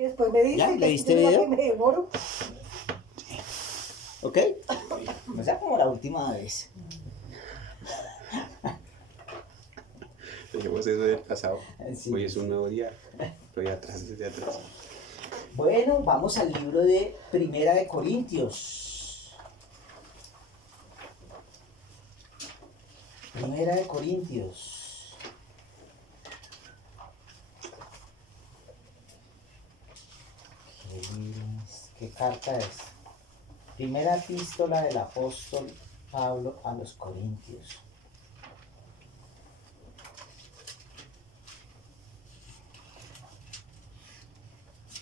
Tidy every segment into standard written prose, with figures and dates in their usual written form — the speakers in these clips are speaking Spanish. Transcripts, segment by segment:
Que después me dice ¿Ya? que ¿Le diste yo video? me demoro. ¿Ok? O sea, como la última vez. Dejemos eso del pasado. Sí, Hoy es un sí. nuevo día. Estoy atrás, desde atrás. Bueno, vamos al libro de Primera de Corintios. Primera de Corintios. ¿Qué carta es? Primera epístola del apóstol Pablo a los Corintios.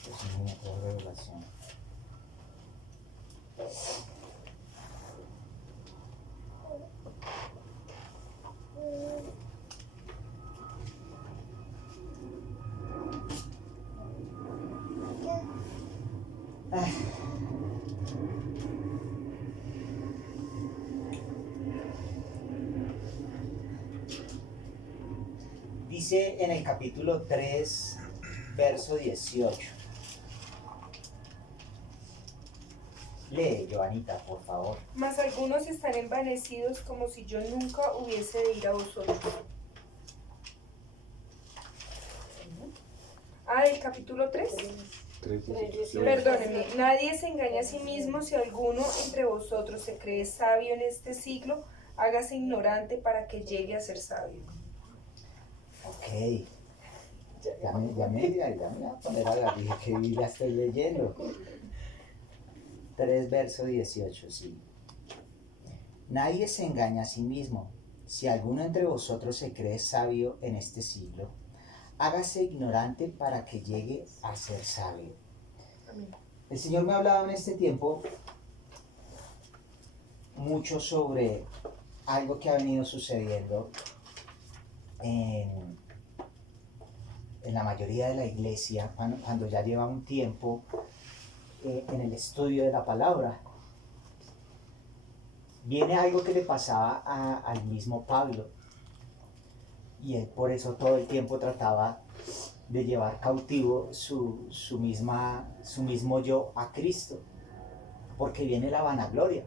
Es una revelación. Dice en el capítulo 3, verso 18. Lee, Joanita, por favor. Mas algunos están envanecidos como si yo nunca hubiese de ir a vosotros. El capítulo 3. Perdónenme, nadie se engaña a sí mismo. Si alguno entre vosotros se cree sabio en este siglo, hágase ignorante para que llegue a ser sabio. Ok. Ya me voy a poner a la dije que ya estoy leyendo. 3 verso 18, sí. Nadie se engaña a sí mismo. Si alguno entre vosotros se cree sabio en este siglo, hágase ignorante para que llegue a ser sabio. Amén. El Señor me ha hablado en este tiempo mucho sobre algo que ha venido sucediendo en la mayoría de la iglesia cuando ya lleva un tiempo en el estudio de la palabra. Viene algo que le pasaba al mismo Pablo, y él por eso todo el tiempo trataba de llevar cautivo su mismo yo a Cristo, porque viene la vanagloria.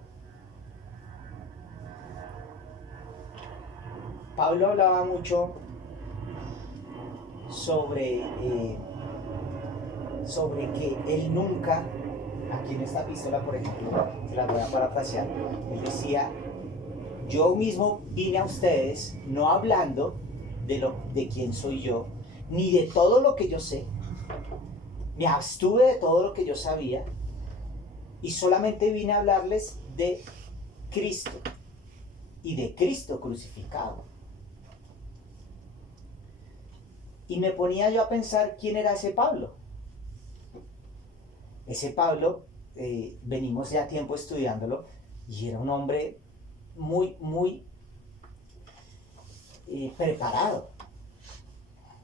Pablo hablaba mucho sobre que él nunca, aquí en esta epístola por ejemplo, se la voy a parafrasear, él decía: yo mismo vine a ustedes no hablando de quién soy yo, ni de todo lo que yo sé, me abstuve de todo lo que yo sabía, y solamente vine a hablarles de Cristo y de Cristo crucificado. Y me ponía yo a pensar quién era ese Pablo. Ese Pablo, venimos ya tiempo estudiándolo, y era un hombre muy, muy preparado.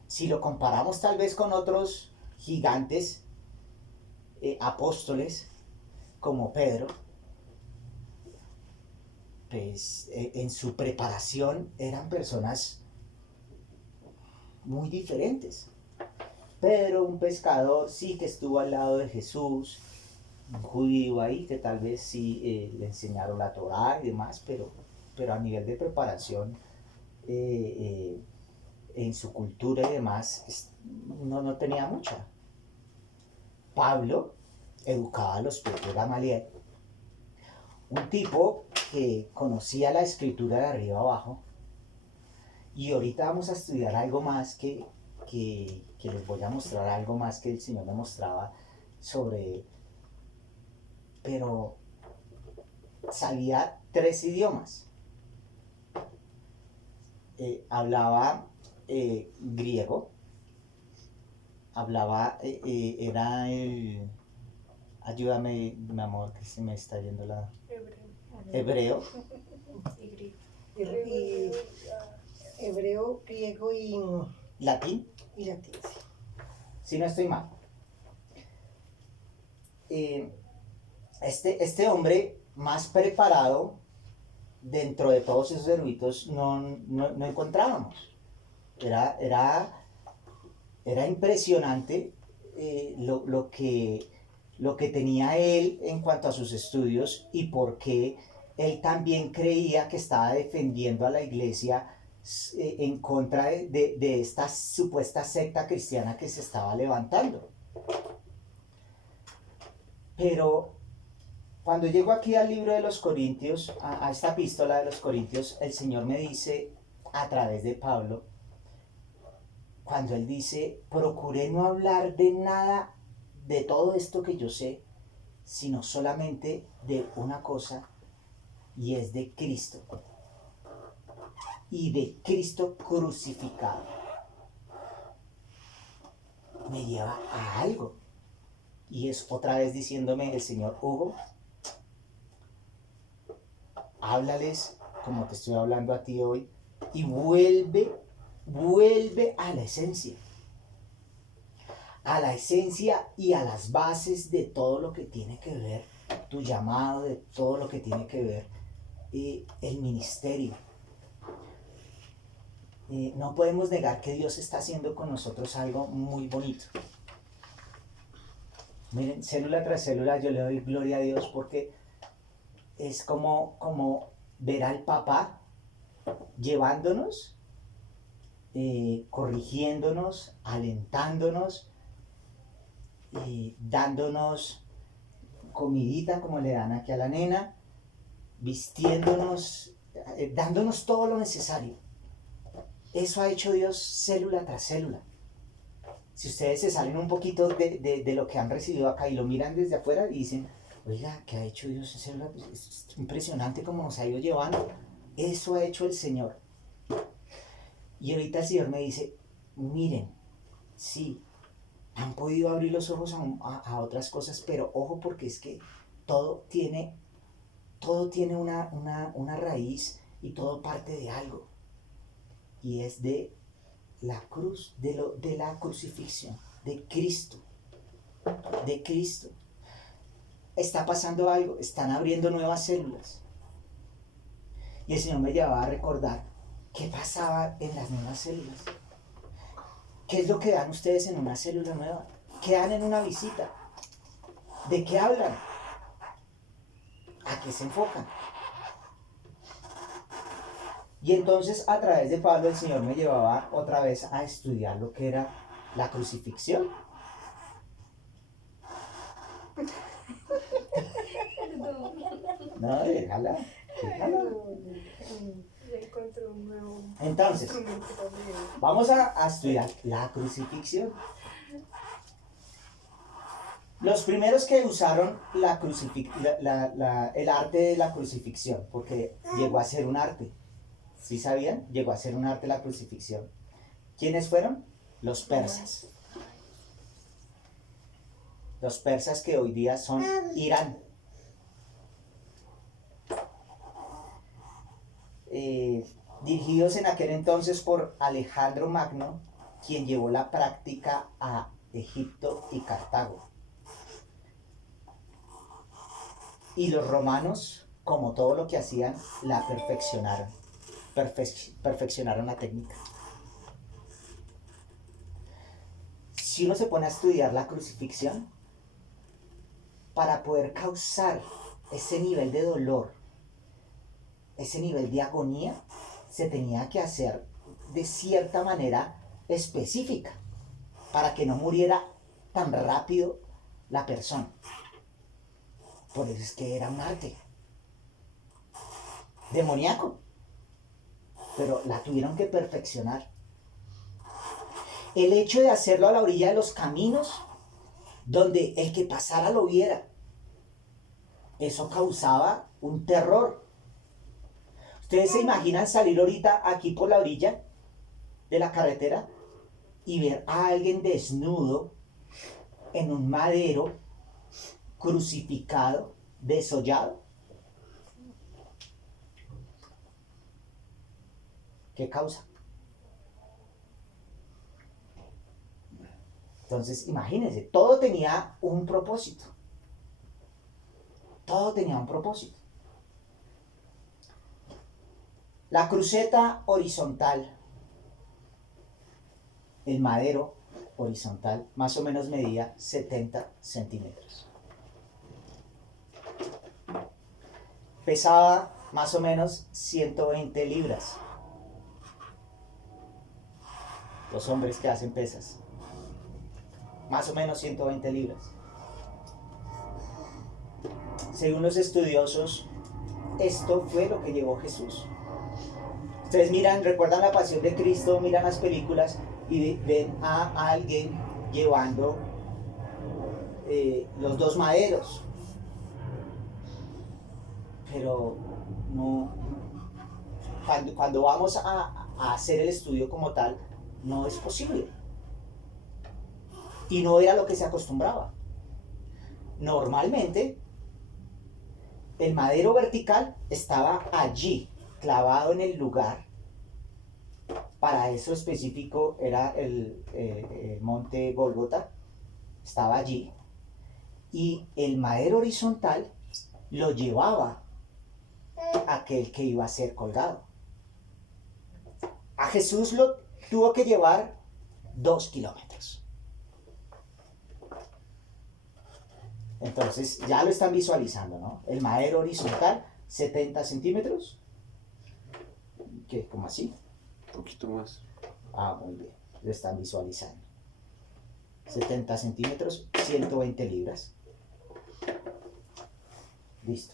Si lo comparamos tal vez con otros gigantes, apóstoles, como Pedro, pues en su preparación eran personas muy diferentes. Pedro, un pescador, sí que estuvo al lado de Jesús, un judío ahí que tal vez sí le enseñaron la Torá y demás, pero a nivel de preparación en su cultura y demás no tenía mucha. Pablo educaba a los pies de Gamaliel, un tipo que conocía la escritura de arriba abajo, y ahorita vamos a estudiar algo más que les voy a mostrar algo más que el Señor me mostraba sobre él. Pero sabía 3 idiomas. Hablaba griego, hablaba, era el... Ayúdame, mi amor, que se me está yendo la... Hebreo. Y hebreo, griego y Latín. latín. Sí. Si no estoy mal. Este hombre más preparado dentro de todos esos eruditos no encontrábamos. Era impresionante lo que tenía él en cuanto a sus estudios y por qué él también creía que estaba defendiendo a la iglesia en contra de esta supuesta secta cristiana que se estaba levantando. Pero cuando llego aquí al libro de los Corintios, a esta epístola de los Corintios, el Señor me dice a través de Pablo, cuando él dice, procuré no hablar de nada de todo esto que yo sé, sino solamente de una cosa, y es de Cristo. Y de Cristo crucificado. Me lleva a algo. Y es otra vez diciéndome el Señor, Hugo, háblales como te estoy hablando a ti hoy, y vuelve a la esencia. A la esencia y a las bases de todo lo que tiene que ver tu llamado, de todo lo que tiene que ver el ministerio. No podemos negar que Dios está haciendo con nosotros algo muy bonito. Miren, célula tras célula yo le doy gloria a Dios porque es como ver al papá llevándonos, corrigiéndonos, alentándonos, dándonos comidita como le dan aquí a la nena, vistiéndonos, dándonos todo lo necesario. Eso ha hecho Dios célula tras célula. Si ustedes se salen un poquito de lo que han recibido acá y lo miran desde afuera y dicen, oiga, ¿qué ha hecho Dios en célula? Pues es impresionante cómo nos ha ido llevando. Eso ha hecho el Señor. Y ahorita el Señor me dice, miren, sí, han podido abrir los ojos a otras cosas, pero ojo porque es que todo tiene una raíz y todo parte de algo. Y es de la cruz, de la crucifixión, de Cristo. De Cristo. Está pasando algo, están abriendo nuevas células. Y el Señor me llevaba a recordar qué pasaba en las nuevas células. ¿Qué es lo que dan ustedes en una célula nueva? ¿Qué dan en una visita? ¿De qué hablan? ¿A qué se enfocan? Y entonces a través de Pablo el Señor me llevaba otra vez a estudiar lo que era la crucifixión. No, déjala. Encontré un nuevo Entonces, instrumento también. vamos a estudiar la crucifixión. Los primeros que usaron el arte de la crucifixión, porque llegó a ser un arte. ¿Sí sabían? Llegó a ser un arte la crucifixión. ¿Quiénes fueron? Los persas. Los persas que hoy día son Irán. Dirigidos en aquel entonces por Alejandro Magno, quien llevó la práctica a Egipto y Cartago. Y los romanos, como todo lo que hacían, la perfeccionaron. Perfeccionaron la técnica. Si uno se pone a estudiar la crucifixión, para poder causar ese nivel de dolor, ese nivel de agonía, se tenía que hacer de cierta manera específica para que no muriera tan rápido la persona. Por eso es que era un arte demoníaco, pero la tuvieron que perfeccionar. El hecho de hacerlo a la orilla de los caminos, donde el que pasara lo viera, eso causaba un terror. ¿Ustedes se imaginan salir ahorita aquí por la orilla de la carretera y ver a alguien desnudo en un madero, crucificado, desollado? ¿Qué causa? Entonces, imagínense, todo tenía un propósito. Todo tenía un propósito. La cruceta horizontal, el madero, horizontal más o menos medía 70 centímetros. Pesaba más o menos 120 libras. Los hombres que hacen pesas. Más o menos 120 libras. Según los estudiosos, esto fue lo que llevó Jesús. Ustedes miran, recuerdan la pasión de Cristo, miran las películas y ven a alguien llevando los dos maderos. Pero no, cuando vamos a hacer el estudio como tal, no es posible. Y no era lo que se acostumbraba. Normalmente, el madero vertical estaba allí, clavado en el lugar. Para eso específico era el monte Gólgota, estaba allí. Y el madero horizontal lo llevaba aquel que iba a ser colgado. A Jesús lo tuvo que llevar 2 kilómetros. Entonces ya lo están visualizando, ¿no? El madero horizontal, 70 centímetros. ¿Qué? ¿Cómo así? Un poquito más. Ah, muy bien. Lo están visualizando. 70 centímetros, 120 libras. Listo.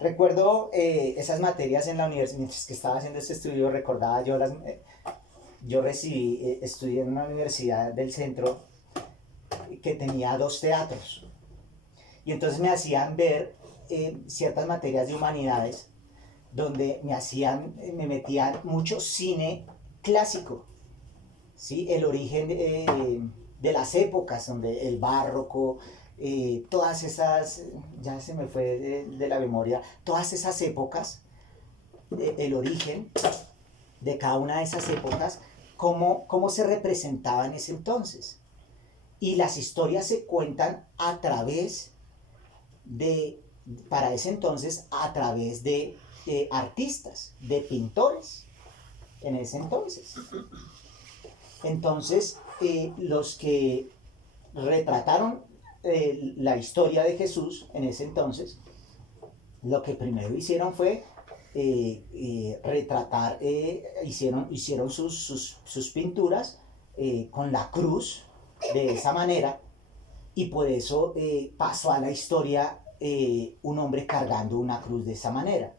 Recuerdo esas materias en la universidad, mientras que estaba haciendo este estudio, recordaba yo recibí, estudié en una universidad del centro que tenía 2 teatros. Y entonces me hacían ver ciertas materias de humanidades donde me metían mucho cine clásico, ¿sí? El origen de las épocas, donde el barroco, todas esas, ya se me fue de la memoria, todas esas épocas, el origen de cada una de esas épocas, cómo se representaba en ese entonces. Y las historias se cuentan a través para ese entonces, a través de artistas, de pintores, en ese entonces. Entonces, los que retrataron la historia de Jesús en ese entonces, lo que primero hicieron fue retratar, hicieron sus pinturas con la cruz de esa manera, y por eso pasó a la historia un hombre cargando una cruz de esa manera.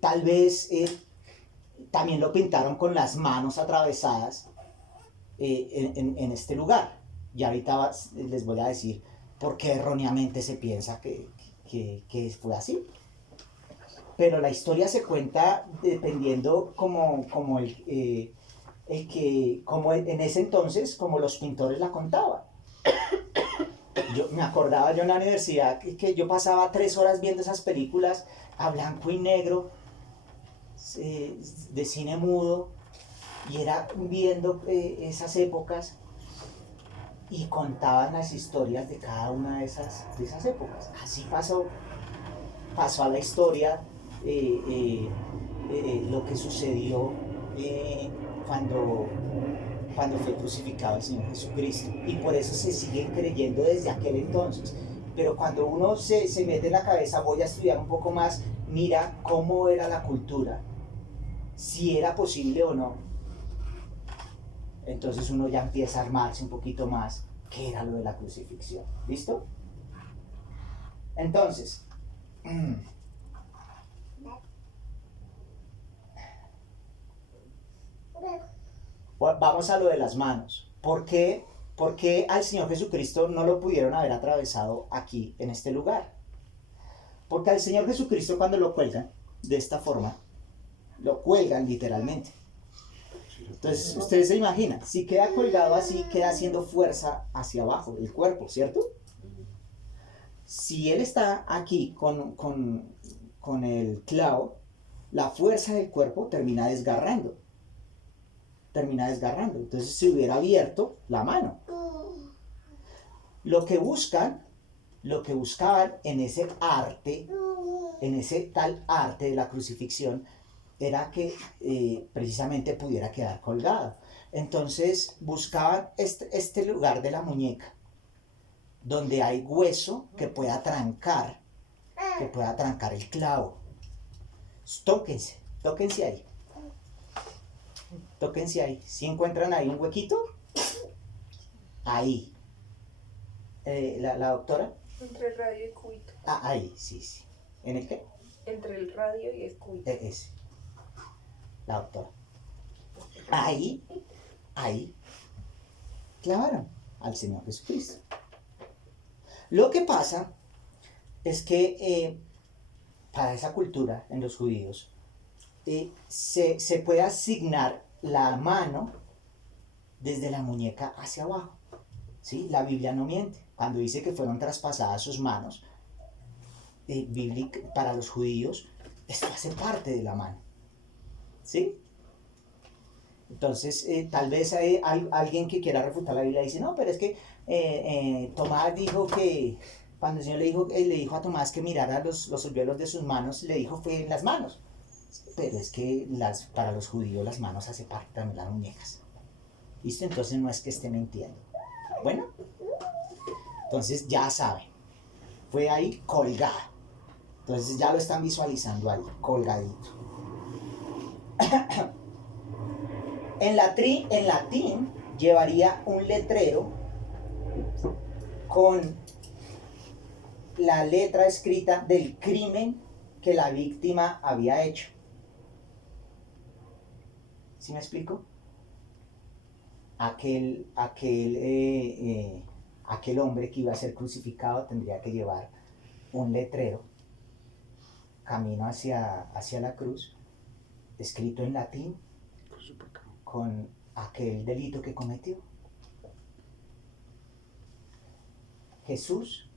Tal vez también lo pintaron con las manos atravesadas en este lugar. Y ahorita les voy a decir por qué erróneamente se piensa que fue así. Pero la historia se cuenta dependiendo como en ese entonces, como los pintores la contaban. Yo me acordaba yo en la universidad que yo pasaba 3 horas viendo esas películas a blanco y negro, de cine mudo, y era viendo esas épocas, y contaban las historias de cada una de esas épocas. Así pasó a la historia lo que sucedió cuando fue crucificado el Señor Jesucristo. Y por eso se siguen creyendo desde aquel entonces. Pero cuando uno se mete en la cabeza, voy a estudiar un poco más, mira cómo era la cultura, si era posible o no. Entonces uno ya empieza a armarse un poquito más qué era lo de la crucifixión. ¿Listo? Entonces, vamos a lo de las manos. ¿Por qué al Señor Jesucristo no lo pudieron haber atravesado aquí, en este lugar? Porque al Señor Jesucristo, cuando lo cuelgan de esta forma, lo cuelgan literalmente. Entonces, ustedes se imaginan, si queda colgado así, queda haciendo fuerza hacia abajo el cuerpo, ¿cierto? Si él está aquí con el clavo, la fuerza del cuerpo termina desgarrando. Entonces se hubiera abierto la mano. Lo que buscaban en ese arte, en ese tal arte de la crucifixión, era que precisamente pudiera quedar colgado. Entonces buscaban este lugar de la muñeca, donde hay hueso que pueda trancar el clavo. Tóquense ahí. Tóquense ahí. ¿Sí encuentran ahí un huequito? Ahí. La doctora. Entre el radio y el cúbito. Ah, ahí, sí. ¿En el qué? Entre el radio y el cúbito. Ese. La doctora. Ahí. Clavaron al Señor Jesucristo. Lo que pasa es que para esa cultura, en los judíos, se puede asignar la mano desde la muñeca hacia abajo. ¿Sí? La Biblia no miente. Cuando dice que fueron traspasadas sus manos, para los judíos, esto hace parte de la mano. ¿Sí? Entonces, tal vez hay alguien que quiera refutar la Biblia y dice, no, pero es que Tomás dijo que, cuando el Señor le dijo a Tomás que mirara los hoyuelos de sus manos, le dijo fue en las manos. Pero es que para los judíos las manos hace parte también de las muñecas. ¿Listo? Entonces no es que esté mintiendo. Bueno, entonces ya saben, fue ahí colgada. Entonces ya lo están visualizando ahí, colgadito. En latín llevaría un letrero con la letra escrita del crimen que la víctima había hecho. ¿Sí me explico? Aquel hombre que iba a ser crucificado tendría que llevar un letrero camino hacia la cruz, escrito en latín, con aquel delito que cometió. Jesús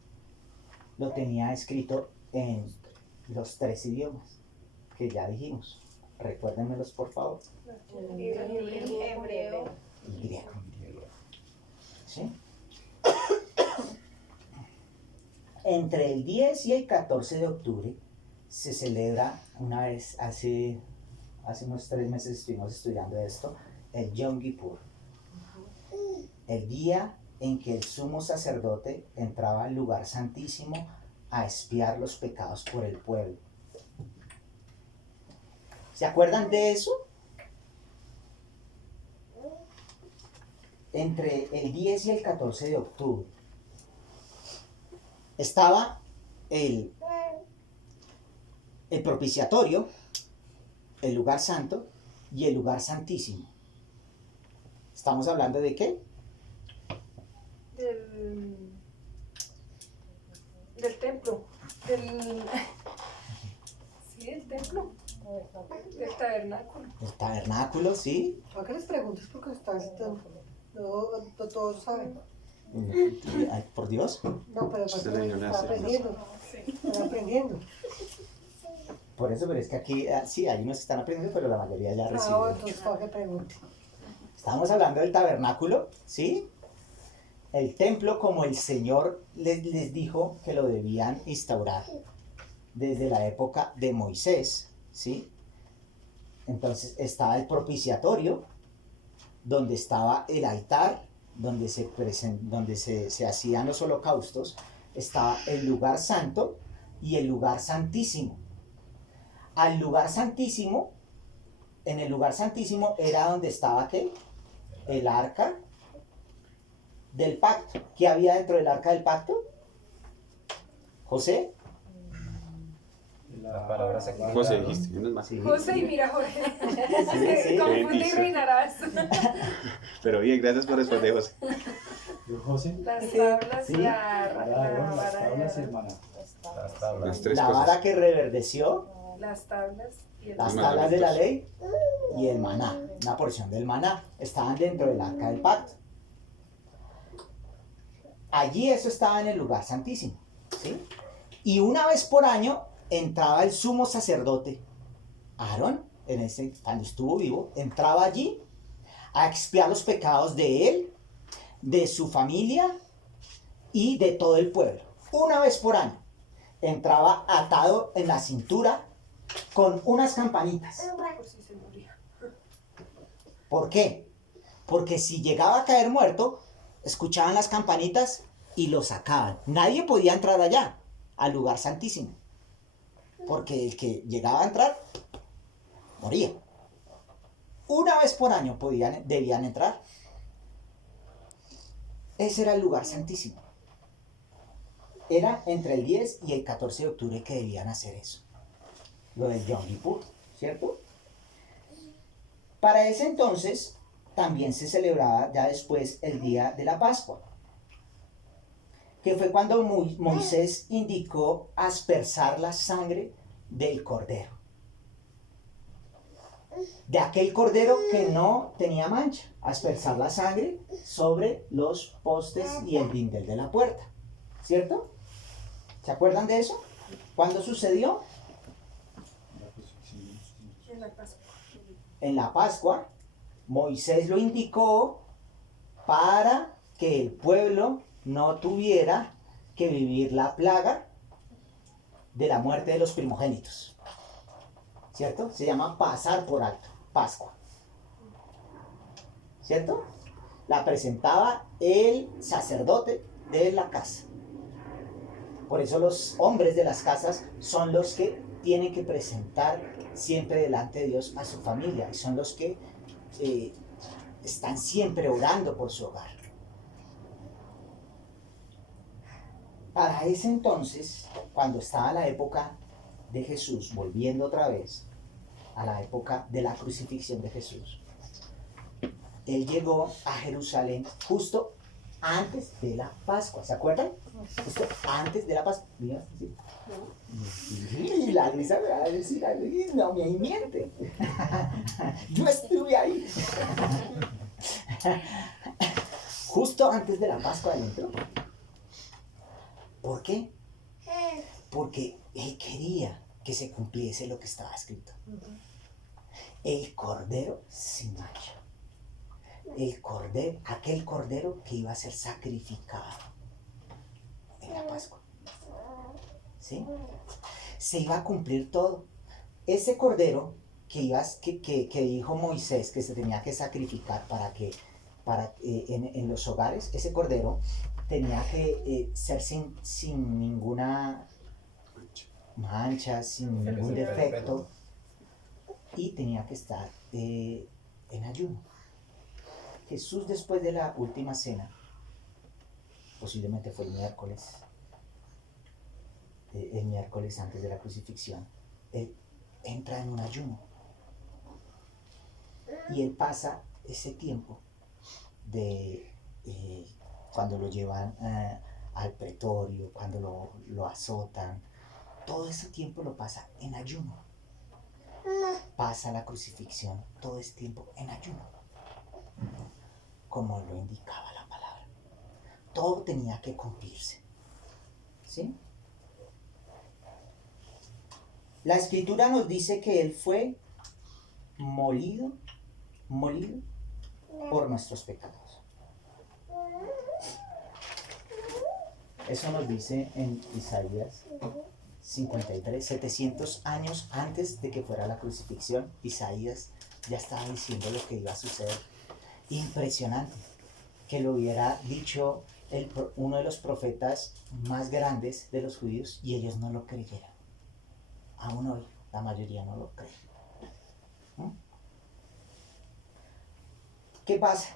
lo tenía escrito en los 3 idiomas que ya dijimos. Recuérdenmelos, por favor. Hebreo. Y griego. ¿Sí? Entre el 10 y el 14 de octubre se celebra, una vez hace unos 3 meses estuvimos estudiando esto, el Yom Kippur. El día en que el sumo sacerdote entraba al lugar santísimo a expiar los pecados por el pueblo. ¿Se acuerdan de eso? Entre el 10 y el 14 de octubre estaba el propiciatorio, el lugar santo y el lugar santísimo. ¿Estamos hablando de qué? Del templo. Sí, del templo. Del tabernáculo. El tabernáculo, ¿sí? ¿Para qué les preguntas? Porque no todos saben. Ay, por Dios. No, pero Usted para le dio que una está aprendiendo. Están aprendiendo. Por eso, pero es que aquí, sí, hay unos que están aprendiendo, pero la mayoría ya reciben. Entonces, ¿para qué pregunte? Estamos hablando del tabernáculo, ¿sí? El templo, como el Señor les dijo que lo debían instaurar desde la época de Moisés, ¿sí? Entonces estaba el propiciatorio, donde estaba el altar, donde se hacían los holocaustos, estaba el lugar santo y el lugar santísimo. Al lugar santísimo, en el lugar santísimo era donde estaba ¿qué? El arca del pacto. ¿Qué había dentro del arca del pacto? ¿José? La palabra secreta. José, dijiste, unos más. Sí. José y mira Jorge. Sí. Confunde y Bendición. reinarás. Pero bien, gracias por responder, José. Yo, José. Las tablas, Sí. Las vara, tablas, hermana. Las tablas. Las 3 La cosas. vara que reverdeció, las tablas y el las Los tablas de la mandamientos. ley y el maná, una porción del maná, estaban dentro del arca del pacto. Allí eso estaba en el lugar santísimo, ¿sí? Y una vez por año entraba el sumo sacerdote, Aarón, cuando estuvo vivo, entraba allí a expiar los pecados de él, de su familia y de todo el pueblo. Una vez por año entraba atado en la cintura con unas campanitas. Por si se moría. ¿Por qué? Porque si llegaba a caer muerto, escuchaban las campanitas y lo sacaban. Nadie podía entrar allá, al lugar santísimo. Porque el que llegaba a entrar, moría. Una vez por año debían entrar. Ese era el lugar santísimo. Era entre el 10 y el 14 de octubre que debían hacer eso. Lo del Yom Kippur, ¿cierto? Para ese entonces también se celebraba ya después el día de la Pascua, que fue cuando Moisés indicó aspersar la sangre del cordero. De aquel cordero que no tenía mancha, aspersar la sangre sobre los postes y el dintel de la puerta, ¿cierto? ¿Se acuerdan de eso? ¿Cuándo sucedió? En la Pascua. En la Pascua, Moisés lo indicó para que el pueblo no tuviera que vivir la plaga de la muerte de los primogénitos. ¿Cierto? Se llama pasar por alto, Pascua. ¿Cierto? La presentaba el sacerdote de la casa. Por eso los hombres de las casas son los que tienen que presentar siempre delante de Dios a su familia. Y son los que están siempre orando por su hogar. Para ese entonces, cuando estaba la época de Jesús, volviendo otra vez a la época de la crucifixión de Jesús, él llegó a Jerusalén justo antes de la Pascua, ¿se acuerdan? Justo antes de la Pascua. Mira, sí. Y la Lisa me va a decir, no me miente. Yo estuve ahí. Justo antes de la Pascua él entró. ¿Por qué? Porque él quería que se cumpliese lo que estaba escrito. El cordero sin mancha. El cordero, aquel cordero que iba a ser sacrificado en la Pascua. ¿Sí? Se iba a cumplir todo. Ese cordero que dijo Moisés que se tenía que sacrificar en los hogares, ese cordero tenía que ser sin ninguna mancha, sin ningún defecto, y tenía que estar en ayuno. Jesús, después de la última cena, posiblemente fue el miércoles antes de la crucifixión, él entra en un ayuno y él pasa ese tiempo de cuando lo llevan al pretorio, cuando lo azotan, todo ese tiempo lo pasa en ayuno. Pasa la crucifixión, todo ese tiempo en ayuno, como lo indicaba la palabra. Todo tenía que cumplirse. ¿Sí? La escritura nos dice que él fue molido por nuestros pecados. Eso nos dice en Isaías 53, 700 años antes de que fuera la crucifixión. Isaías ya estaba diciendo lo que iba a suceder. Impresionante que lo hubiera dicho uno de los profetas más grandes de los judíos y ellos no lo creyeron. Aún hoy la mayoría no lo cree. ¿Mm? ¿Qué pasa?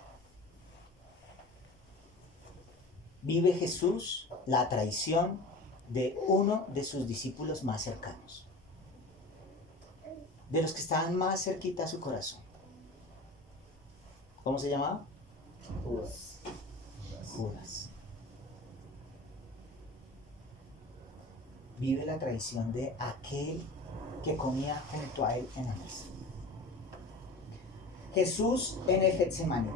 Vive Jesús la traición de uno de sus discípulos más cercanos, de los que estaban más cerquita a su corazón. ¿Cómo se llamaba? Judas. Vive la traición de aquel que comía junto a él en la mesa. Jesús en el Getsemaní.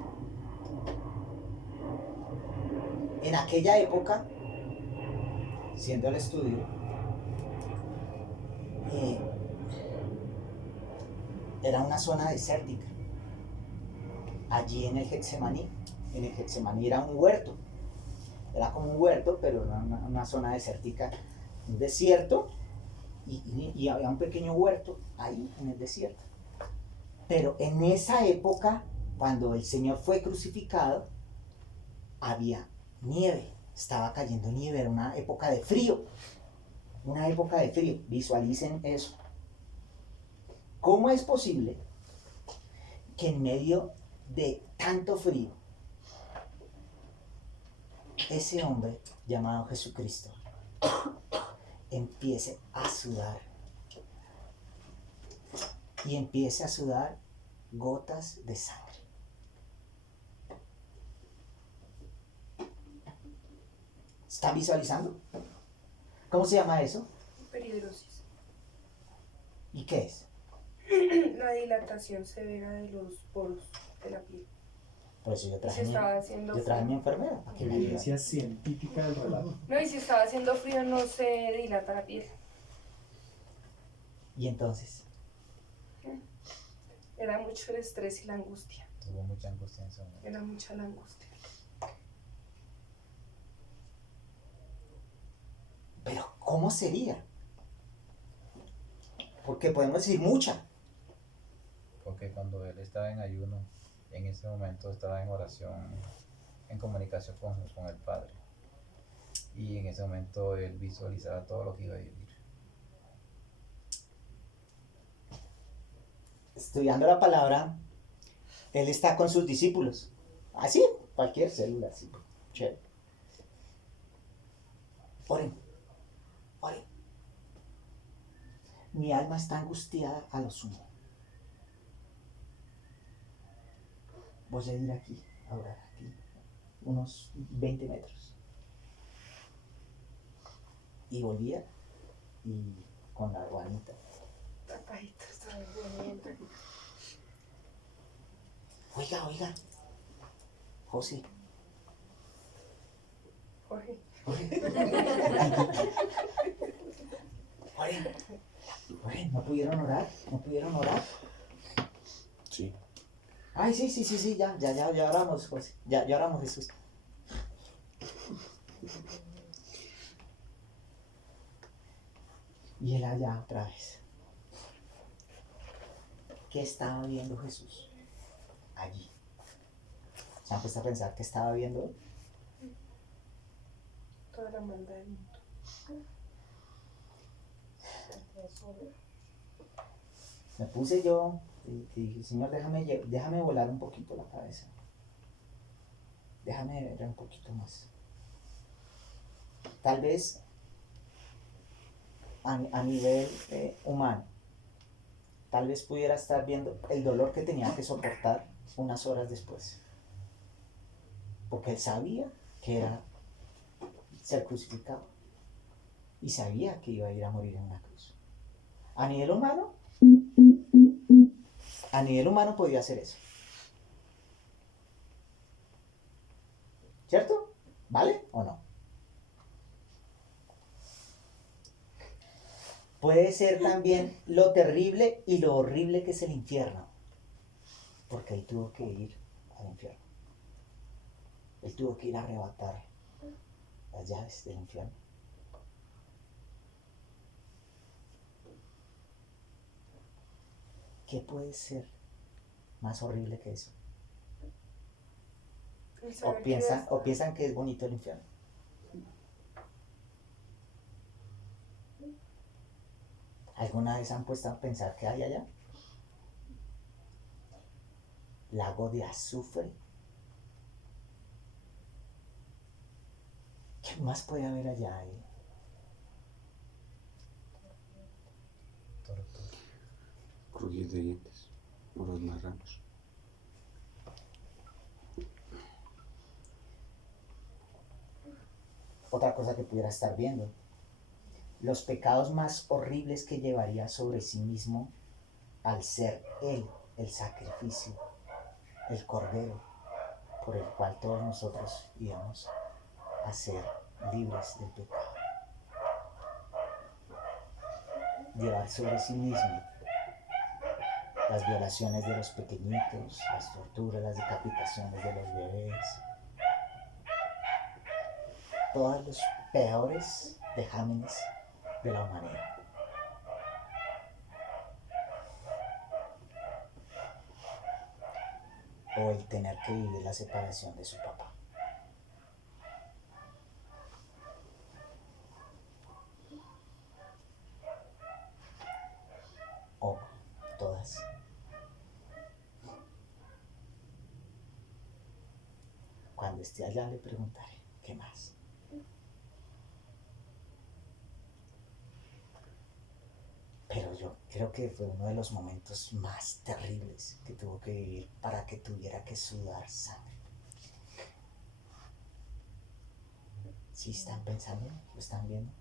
En aquella época, siendo el estudio, era una zona desértica. Allí en el Getsemaní era un huerto. Era como un huerto, pero era una zona desértica, un desierto, y había un pequeño huerto ahí en el desierto. Pero en esa época, cuando el Señor fue crucificado, había nieve, estaba cayendo nieve, era una época de frío, una época de frío, visualicen eso. ¿Cómo es posible que en medio de tanto frío, ese hombre llamado Jesucristo empiece a sudar y empiece a sudar gotas de sangre? ¿Están visualizando? ¿Cómo se llama eso? Perhidrosis. ¿Y qué es? La dilatación severa de los poros de la piel. Por eso yo Y traje, se estaba haciendo yo traje a mi frío. enfermera para que me ayudara. Evidencia científica del relato. No, y si estaba haciendo frío no se dilata la piel. Y entonces, Era mucho el estrés y la angustia. Tuvo mucha angustia en ese momento. Era mucha la angustia. pero ¿cómo sería? Porque podemos decir mucha. Porque cuando él estaba en ayuno, en ese momento estaba en oración, en comunicación con el Padre. Y en ese momento él visualizaba todo lo que iba a vivir. Estudiando la palabra, él está con sus discípulos. Así, cualquier célula, así. Chévere. Oren, oren. Mi alma está angustiada a lo sumo. Voy a ir aquí, ahora, aquí, unos 20 metros. Y volvía, y con la guanita. Tapadito, estaba bonito. Oiga, oiga. José. Jorge. Oren, oren, ¿no pudieron orar? ¿No pudieron orar? Sí. Ay, sí, ya oramos, José. Ya oramos, Jesús. Y él allá otra vez. ¿Qué estaba viendo Jesús allí? ¿Se han puesto a pensar qué estaba viendo él? Toda la maldad del mundo. Me puse yo y dije, Señor, déjame volar un poquito la cabeza. Déjame ver un poquito más. Tal vez a nivel humano, tal vez pudiera estar viendo el dolor que tenía que soportar unas horas después. Porque él sabía que era ser crucificado. Y sabía que iba a ir a morir en una cruz. A nivel humano podía hacer eso. ¿Cierto? ¿Vale o no? Puede ser también lo terrible y lo horrible que es el infierno. Porque él tuvo que ir al infierno. Él tuvo que ir a arrebatar las llaves del infierno. ¿Qué puede ser más horrible que eso? El ¿O saber que piensan que es bonito el infierno? ¿Alguna vez han puesto a pensar qué hay allá? Lago de azufre. ¿Qué más puede haber allá? Tortura. Crujir de dientes. O los marranos. Otra cosa que pudiera estar viendo. Los pecados más horribles que llevaría sobre sí mismo al ser él el sacrificio, el cordero, por el cual todos nosotros íbamos a ser libres del pecado. Llevar sobre sí mismo las violaciones de los pequeñitos, las torturas, las decapitaciones de los bebés, todos los peores vejámenes de la humanidad. o el tener que vivir la separación de su papá? O todas. Cuando esté allá le preguntaré, ¿qué más? Pero yo creo que fue uno de los momentos más terribles que tuvo que vivir para que tuviera que sudar sangre. ¿Sí están pensando? ¿Lo están viendo?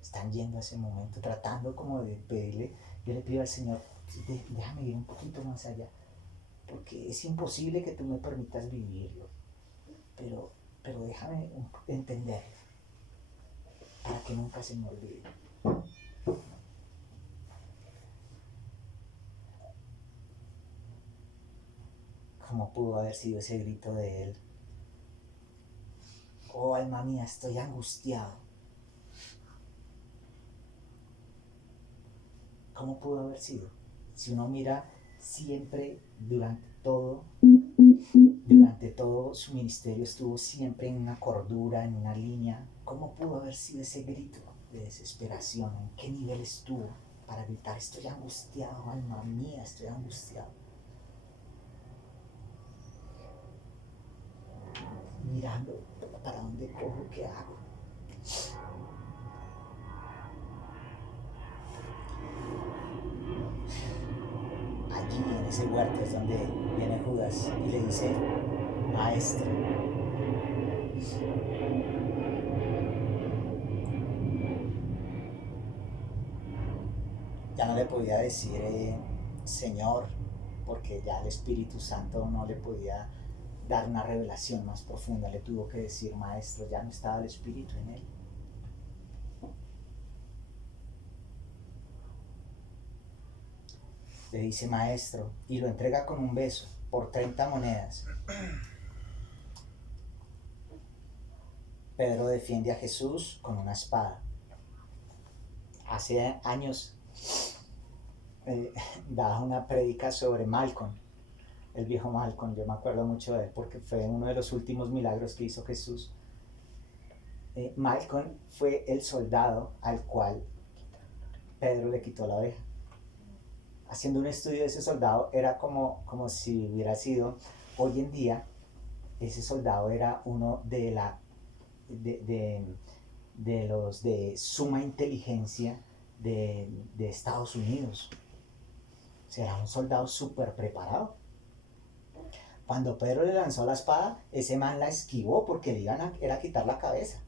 Están yendo a ese momento, tratando como de pedirle. Yo le pido al Señor, déjame ir un poquito más allá, porque es imposible que tú me permitas vivirlo, pero déjame entender, para que nunca se me olvide. ¿Cómo pudo haber sido ese grito de él? Oh, alma mía, estoy angustiado. ¿Cómo pudo haber sido? Si uno mira siempre durante todo su ministerio estuvo siempre en una cordura, en una línea. ¿Cómo pudo haber sido ese grito de desesperación? ¿En qué nivel estuvo para gritar, estoy angustiado, alma mía, estoy angustiado? Mirando para dónde cojo, qué hago. Allí en ese huerto es donde viene Judas y le dice, maestro. Ya no le podía decir Señor, porque ya el Espíritu Santo no le podía dar una revelación más profunda. Le tuvo que decir maestro, ya no estaba el Espíritu en él. Le dice maestro y lo entrega con un beso por 30 monedas. Pedro defiende a Jesús con una espada. Hace años daba una prédica sobre Malcolm, el viejo Malcolm. Yo me acuerdo mucho de él porque fue uno de los últimos milagros que hizo Jesús. Malcolm fue el soldado al cual Pedro le quitó la oreja. Haciendo un estudio de ese soldado, era como si hubiera sido, hoy en día, ese soldado era uno de los de suma inteligencia de Estados Unidos. O sea, era un soldado súper preparado. Cuando Pedro le lanzó la espada, ese man la esquivó porque le iban a quitar la cabeza.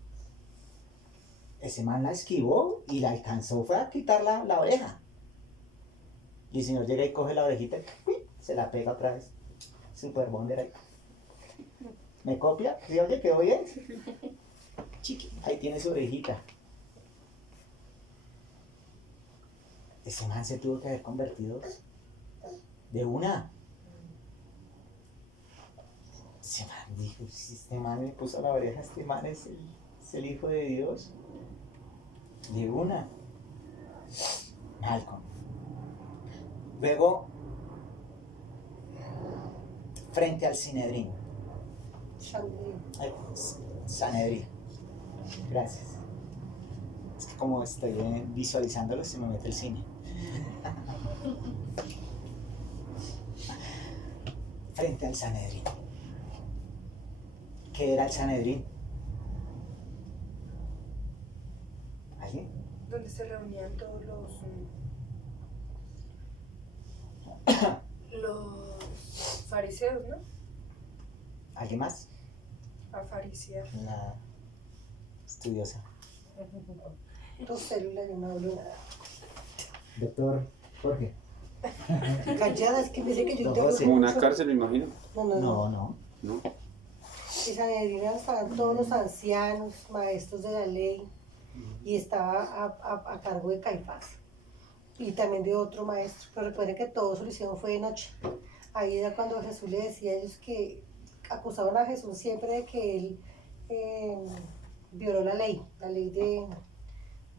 Ese man la esquivó y la alcanzó, fue a quitar la oreja. Y el Señor llega y coge la orejita y se la pega otra vez. Super bonder ahí. ¿Me copia? ¿Sí, oye, quedó bien? Chiqui, ahí tiene su orejita. Ese man se tuvo que haber convertido de una. Ese man dijo, si este man le puso la oreja, este man es el Hijo de Dios. De una. Malcolm. Luego, frente al Sanedrín. Sanedrín. Gracias. Es que como estoy visualizándolo, se me mete el cine. Frente al Sanedrín. ¿Qué era el Sanedrín? ¿Alguien? Donde se reunían todos los fariseos, ¿no? ¿Alguien más? A farisear. Una estudiosa. Tu célula, yo no hablo nada. Doctor Jorge. Callada, es que me dice que yo No, tengo José. Como una mucho. cárcel, me imagino. No. ¿No? En Sanedrín estaban todos los ancianos, maestros de la ley, y estaba a cargo de Caifás. Y también de otro maestro. Pero recuerden que todo su lo hicieron fue de noche. Ahí era cuando Jesús le decía a ellos que acusaban a Jesús siempre de que él violó la ley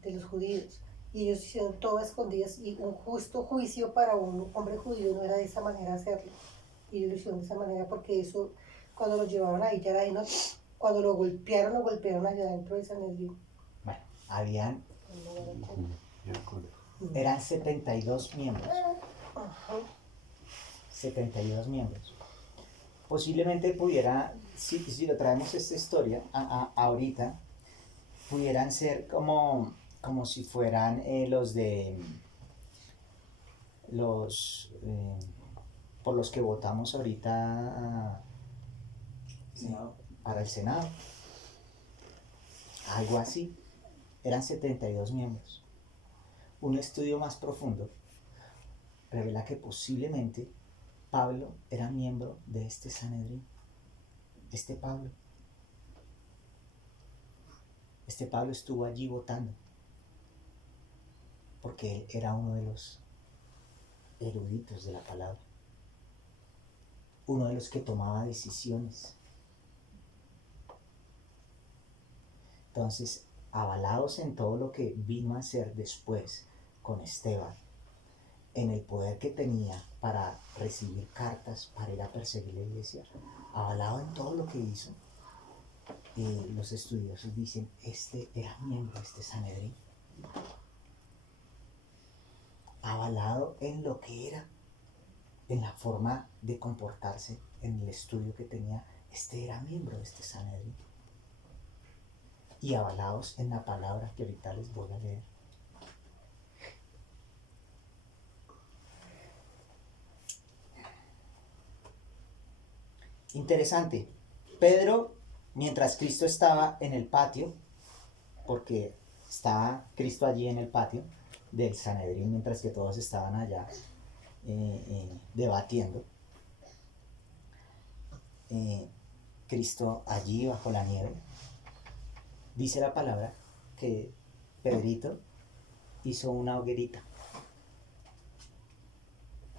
de los judíos. Y ellos hicieron todo a escondidas, y un justo juicio para un hombre judío no era de esa manera hacerlo. Y ellos lo hicieron de esa manera porque eso, cuando lo llevaron ahí, ya era de noche. Cuando lo golpearon allá dentro de Sanedrín. Bueno, habían, De acuerdo. eran 72 miembros. Ajá. 72 miembros. Posiblemente pudiera, si lo traemos esta historia ahorita, pudieran ser como si fueran por los que votamos ahorita para el Senado. Algo así. Eran 72 miembros. Un estudio más profundo revela que posiblemente Pablo era miembro de este Sanedrín. Este Pablo estuvo allí votando porque él era uno de los eruditos de la palabra, uno de los que tomaba decisiones. Entonces, avalados en todo lo que vino a hacer después con Esteban, en el poder que tenía para recibir cartas para ir a perseguir la iglesia, avalado en todo lo que hizo, los estudiosos dicen, este era miembro de este Sanedrín. Avalado en lo que era, en la forma de comportarse, en el estudio que tenía, este era miembro de este Sanedrín. Y avalados en la palabra que ahorita les voy a leer. Interesante. Pedro, mientras Cristo estaba en el patio, porque estaba Cristo allí en el patio del Sanedrín, mientras que todos estaban allá debatiendo, Cristo allí bajo la nieve, dice la palabra que Pedrito hizo una hoguerita,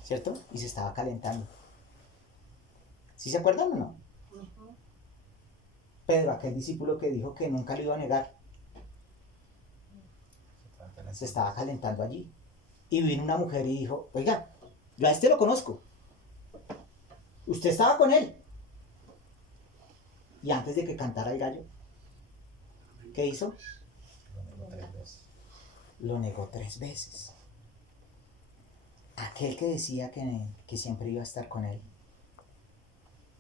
¿cierto? Y se estaba calentando. ¿Sí se acuerdan o no? Pedro, aquel discípulo que dijo que nunca lo iba a negar, se estaba calentando allí. Y vino una mujer y dijo, oiga, yo a este lo conozco. Usted estaba con él. Y antes de que cantara el gallo, ¿qué hizo? Lo negó 3 veces. Aquel que decía que siempre iba a estar con él,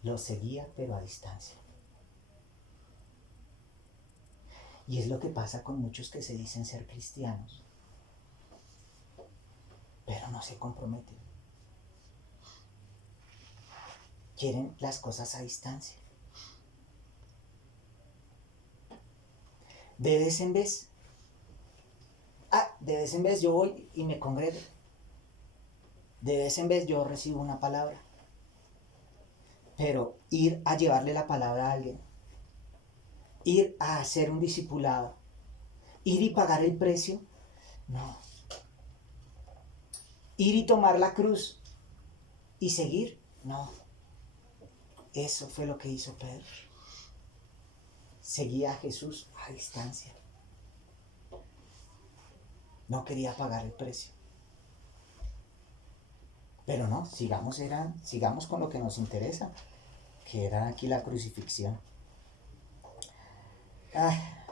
lo seguía pero a distancia. Y es lo que pasa con muchos que se dicen ser cristianos, pero no se comprometen. Quieren las cosas a distancia. De vez en vez. De vez en vez yo voy y me congrego. De vez en vez yo recibo una palabra. Pero ir a llevarle la palabra a alguien, ir a hacer un discipulado, ir y pagar el precio, no. Ir y tomar la cruz y seguir, no. Eso fue lo que hizo Pedro. Seguía a Jesús a distancia. No quería pagar el precio. Pero no, sigamos con lo que nos interesa, que era aquí la crucifixión.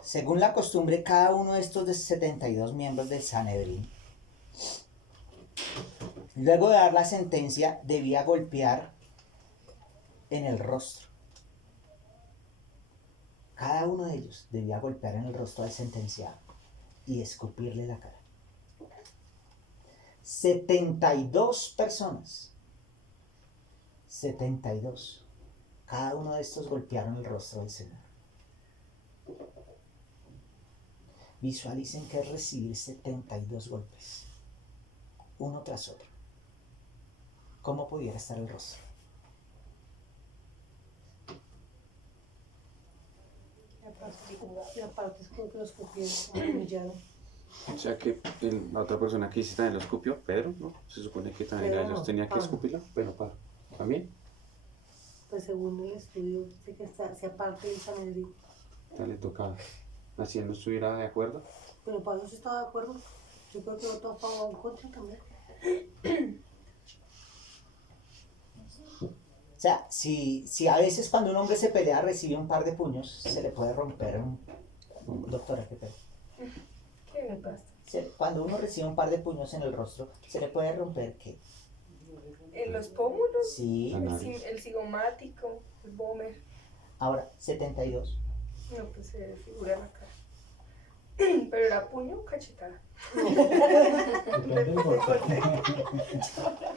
Según la costumbre, cada uno de estos 72 miembros del Sanedrín, luego de dar la sentencia, debía golpear en el rostro. Cada uno de ellos debía golpear en el rostro al sentenciado y escupirle la cara. 72 personas. 72. Cada uno de estos golpearon el rostro del Señor. Visualicen que es recibir 72 golpes, uno tras otro. ¿Cómo pudiera estar el rostro? Y aparte es como que los cupieron, humillaron. O sea que la otra persona que hizo también lo escupió, Pedro, ¿no? Se supone que también Pero a ellos no, tenía que Pablo. escupirla. Bueno, Pablo, ¿también? Pues según el estudio, dice que sea parte del Sanedrín. Ya le tocaba. Así él no estuviera de acuerdo. Pero Pablo sí estaba de acuerdo. Yo creo que votó a favor o en contra también. sea, si a veces cuando un hombre se pelea recibe un par de puños, se le puede romper doctora, qué pena. ¿Qué me pasa? Cuando uno recibe un par de puños en el rostro, se le puede romper, ¿qué? En los pómulos, Sí. el cigomático, el bómer. Ahora, 72. No, pues se desfigura la cara. Pero era puño o cachetada. Depende del golpe.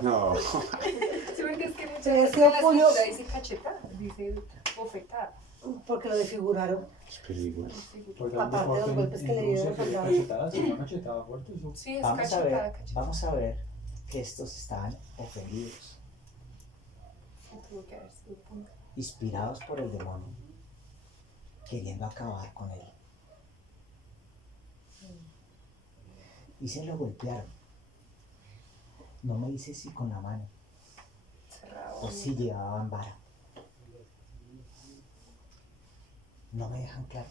No. Sí, porque es que muchas Pero veces ese en la puño- escritura dice cachetada, dice bofetada. Porque lo desfiguraron. Es peligro. Porque Aparte de los en- golpes que en le dieron Rusia, al soldado. cachetadas, una cachetada fuerte, eso. Sí, es Vamos a cachetada, ver, cachetada. vamos a ver que estos estaban ofendidos, Sí, tuvo que haber sido punta. inspirados por el demonio, queriendo acabar con él. Y se lo golpearon. No me dice si con la mano Cerrado. o si llevaban vara. No me dejan claro.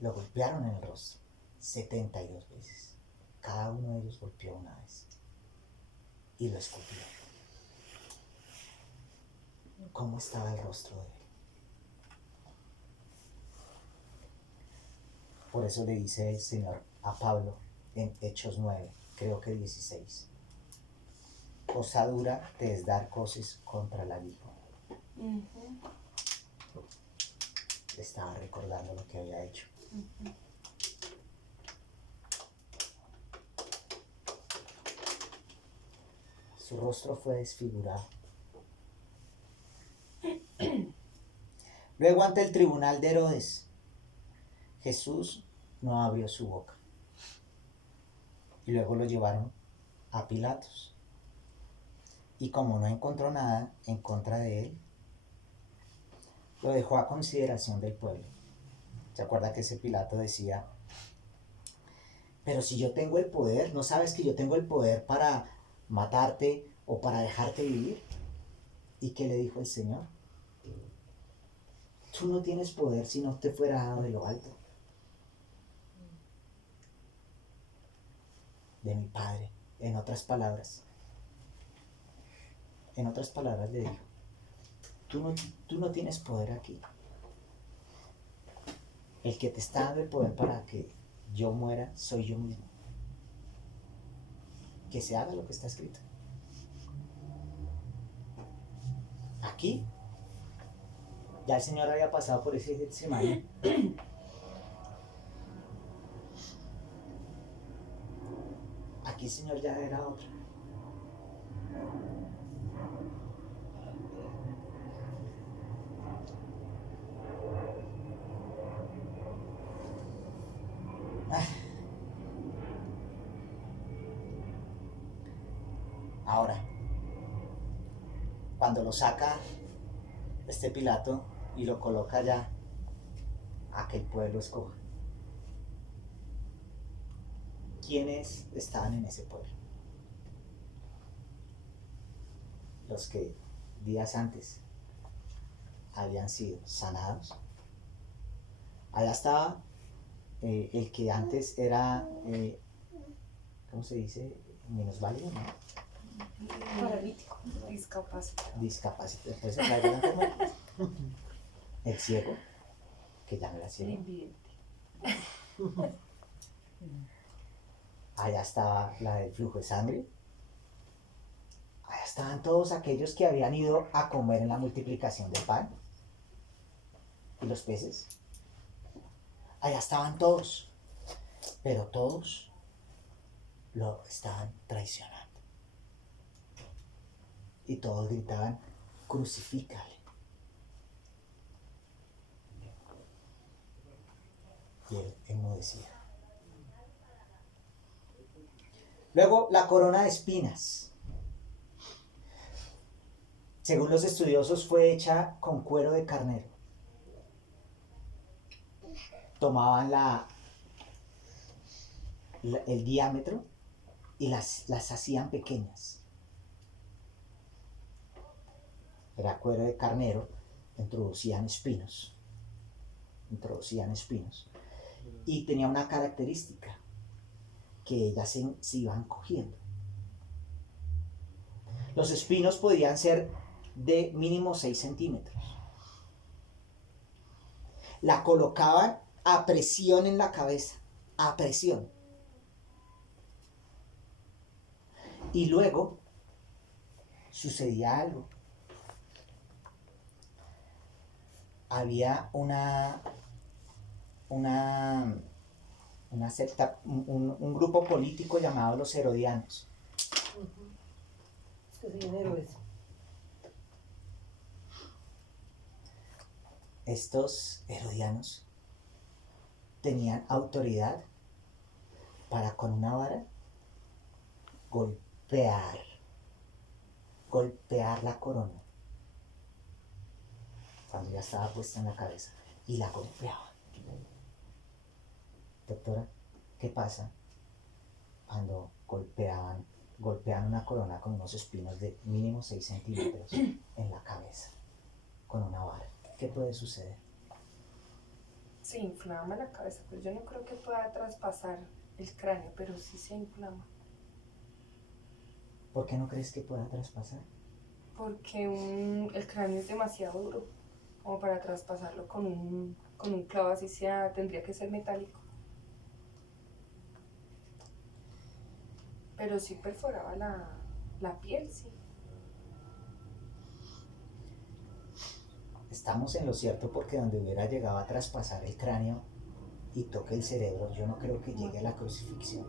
Lo golpearon en el rostro 72 veces. Cada uno de ellos golpeó una vez. Y lo escupió. ¿Cómo estaba el rostro de él? Por eso le dice el Señor a Pablo en Hechos 9, creo que 16. Cosa dura te es dar coces contra el aguijón. Le estaba recordando lo que había hecho. Su rostro fue desfigurado. Luego ante el tribunal de Herodes, Jesús no abrió su boca. Y luego lo llevaron a Pilatos. Y como no encontró nada en contra de él, lo dejó a consideración del pueblo. ¿Se acuerda que ese Pilato decía, pero si yo tengo el poder, ¿no sabes que yo tengo el poder para matarte o para dejarte vivir? ¿Y qué le dijo el Señor? Tú no tienes poder si no te fuera dado de lo alto. De mi Padre, en otras palabras. En otras palabras le dijo, tú no tienes poder aquí. El que te está dando el poder para que yo muera soy yo mismo. Que se haga lo que está escrito. Aquí, ya el Señor había pasado por ese Getsemaní. Aquí el Señor ya era otro. Ahora, cuando lo saca este Pilato y lo coloca ya a que el pueblo escoja, ¿quiénes estaban en ese pueblo? Los que días antes habían sido sanados. Allá estaba el que antes era, ¿cómo se dice? Minusválido, ¿no? Paralítico, discapacitado. Discapacitado. Entonces, ahí era como el ciego, que ya no era ciego. Invidente. Allá estaba la del flujo de sangre. Allá estaban todos aquellos que habían ido a comer en la multiplicación del pan y los peces. Allá estaban todos, pero todos lo estaban traicionando. Y todos gritaban, crucifícale. Y él enmudecía. Luego, la corona de espinas. Según los estudiosos, fue hecha con cuero de carnero. Tomaban el diámetro y las hacían pequeñas. Era cuero de carnero, introducían espinos. Y tenía una característica, que ellas se iban cogiendo. Los espinos podían ser de mínimo 6 centímetros. La colocaban a presión en la cabeza, a presión. Y luego sucedía algo. Había una secta, un grupo político llamado los Herodianos. Es que soy un héroe. Estos Herodianos tenían autoridad para con una vara golpear la corona cuando ya estaba puesta en la cabeza y la golpeaban. Doctora, ¿qué pasa cuando golpean una corona con unos espinos de mínimo 6 centímetros en la cabeza con una vara? ¿Qué puede suceder? Se inflama la cabeza, pues yo no creo que pueda traspasar el cráneo, pero sí se inflama. ¿Por qué no crees que pueda traspasar? Porque el cráneo es demasiado duro como para traspasarlo con un clavo, así sea, tendría que ser metálico. Pero sí perforaba la piel, sí. Estamos en lo cierto porque donde hubiera llegado a traspasar el cráneo y toque el cerebro, yo no creo que llegue a la crucifixión.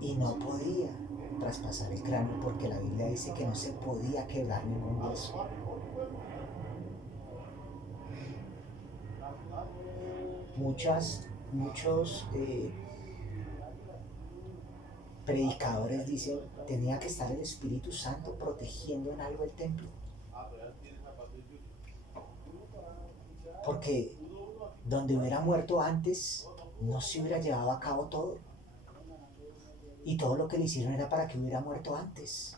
Y no podía traspasar el cráneo porque la Biblia dice que no se podía quebrar ningún hueso. Muchos predicadores dicen, tenía que estar el Espíritu Santo protegiendo en algo el templo. Porque donde hubiera muerto antes, no se hubiera llevado a cabo todo. Y todo lo que le hicieron era para que hubiera muerto antes.